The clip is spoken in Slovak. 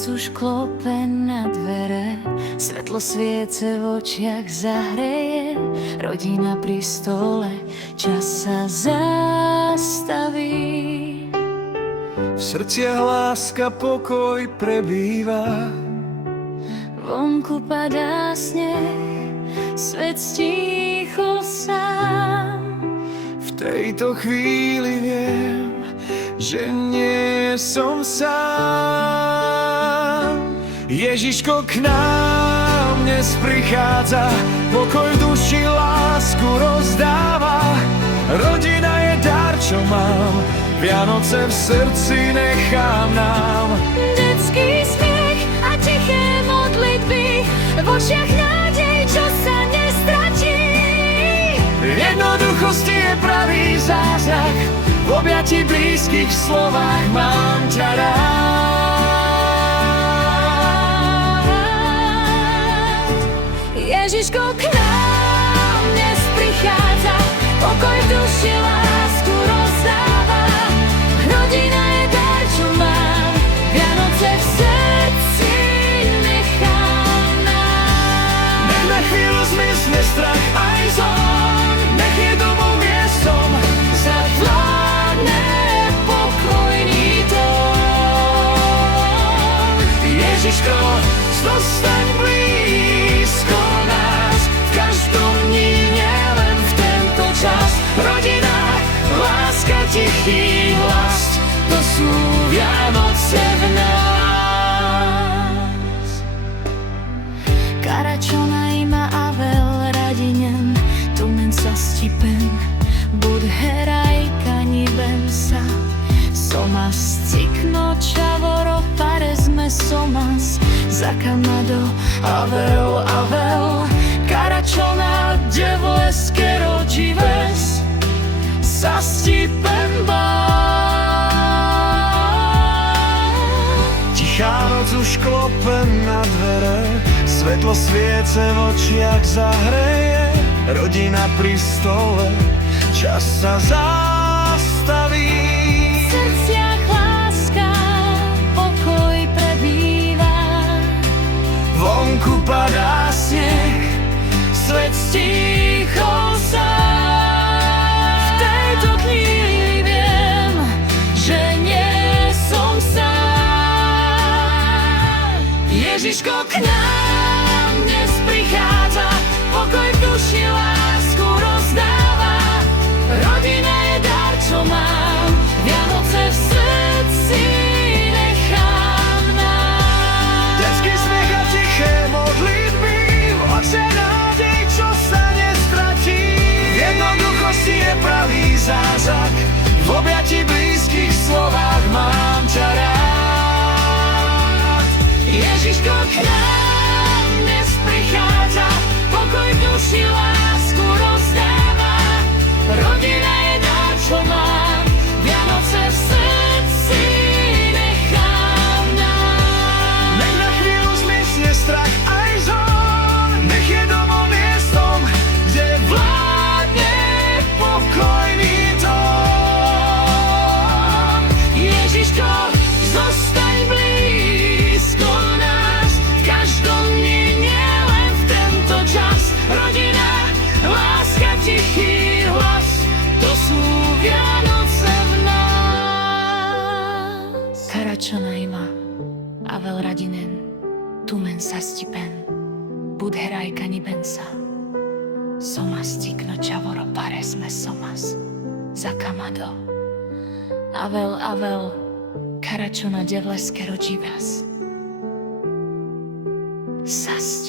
noc už klope na dvere, svetlo sviece v očiach zahreje, rodina pri stole, čas sa zastaví. V srdciach láska, pokoj prebýva. Vonku padá sneh, svet stíchol sám. V tejto chvíli viem, že nie som sám. Ježiško k nám dnes prichádza, pokoj v duši, lásku rozdáva. Rodina je dar, čo mám, Vianoce v srdci nechám nám. Detský smiech a tiché modlitby, v očiach nádej, čo sa nestratí. V jednoduchosti je pravý zázrak, v objatí blízkych slovách mám ťa rád. Ježiško k nám dnes prichádza, pokoj v duši, lásku rozdáva. Rodina je dar, čo mám, Vianoce v srdci nechám nám. Nech na chvíľu zmizne strach aj zón, nech je domov miestom, Zavládne pokojný tón. Ježiško, zostaň blízko nás, v každom dni, nielen v tento čas. Rodina, láska, tichý hlas, to sú Vianoce v nás. Karačona ima Avel Radinen, Tumen sa Stipen, Budherajka Nibensa, Somas Cikno Čavoro Parezme Somas, Zakamado Avel Avel, Karačona Devleske Rođives, sa Stipen Tichá noc už klope na dvere, svetlo sviece v očiach zahreje, rodina pri stole, čas sa zastaví. v srdciach láska, pokoj prebýva. Vonku padá sneh, svet stíchol sám. V tejto chvíli viem, že nie som sám. Ježiško K nám dnes prichádza, pokoj v duši, lásku rozdáva. Rodina je dar, čo mám, Vianoce v srdci nechám nám. detský smiech a tiché modlitby, v očiach nádej, čo sa nestratí. V jednoduchosti je pravý zázrak, v objatí blízkych slovách mám ťa rád. Ježiško k nám dnes prichádza, pokoj v duši, lásku rozdáva. Rodina je dar, čo mám, Vianoce v srdci nechám nám. Nech na chvíľu zmizne strach aj zón, nech je domov miestom, kde vládne pokojný tón. Ježiško, zostaň blízko nás, v každom dni, nielen v tento čas. Rodina, láska, tichý hlas, to sú Vianoce v nás. Karačona ima Avel Radinen, Tumen sa Stipen, Budherajka Nibensa, Somas Cikno Čavoro Paresme Somas, Zakamado Avel Avel, Karačona Devleske Rođivas, Sas